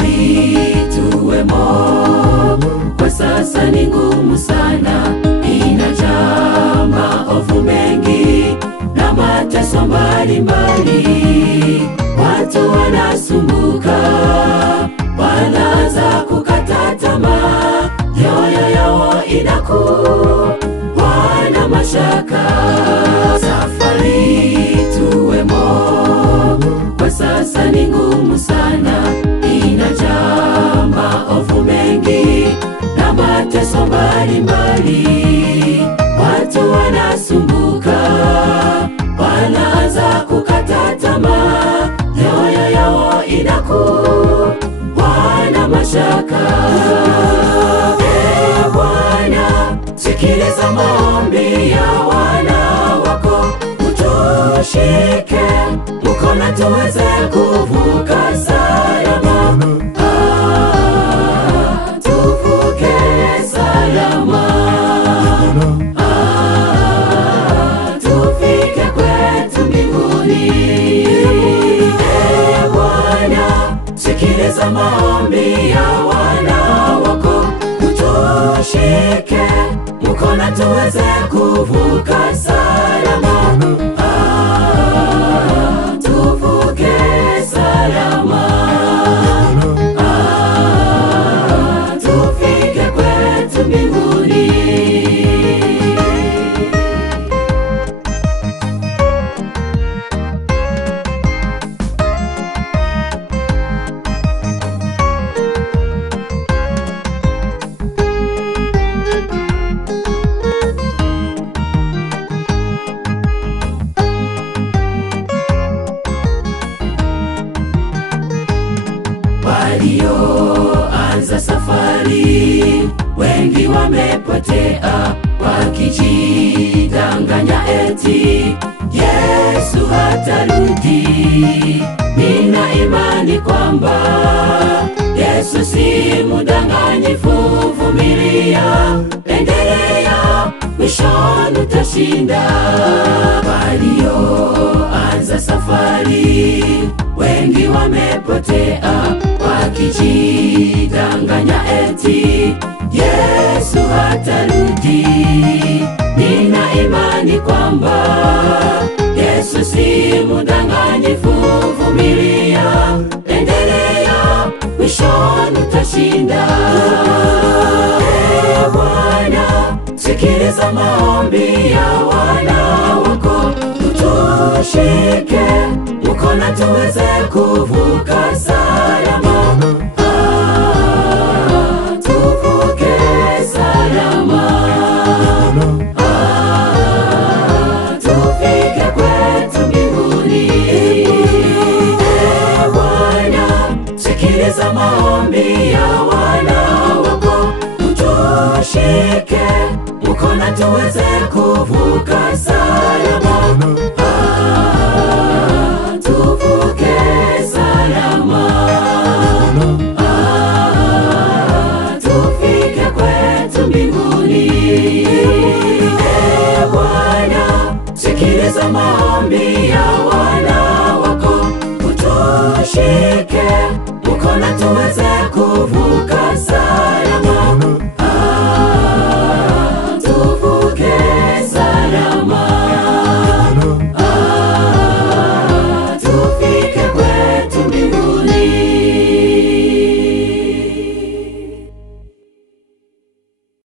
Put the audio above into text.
safari tuwemo, kwa sasa ni ngumu sana, inajaa maovu mengi na mateso mbalimbali. Watu wanasumbuka, wanaanza kukata tamaa, mioyo yao inakuwa na mashaka. Safari tuwemo, kwa sasa ni ngumu sana, inajaa maovu mengi na mateso mbalimbali. Watu wanasumbuka, wanaanza kukata tamaa, mioyo yao inakuwa na mashaka. Bwana, sikiliza maombi ya wana wako, utushike mkono tuweze kuvuka salama. Tuvuke salama. Tufike kwetu mbinguni. Bwana, sikiliza maombi ya wana wako, utushike mkono tuweze kuvuka salama. Tuvuke salama. Tufike kwetu mbinguni. Walioanza safari wengi wamepotea, wakijidanganya eti Yesu hatarudi. Nina imani kwamba Yesu si mdanganyifu. Vumilia, endelea, mwishoni utashinda. Walioanza safari wengi wamepotea, wakijidanganya eti Yesu hatarudi. Nina imani kwamba Yesu si mdanganyifu. Vumilia, endelea, mwishoni utashinda. Bwana, sikiliza maombi ya wana wako, utushike mkono tuweze kuvuka salama. Tuvuke salama. Tufike kwetu mbinguni. Bwana, sikiliza maombi ya wana wako, utushike mkono tuweze kuvuka salama. Tuvuke salama. Tufike kwetu mbinguni. Bwana, sikiliza maombi ya wana wako, utushike mkono tuweze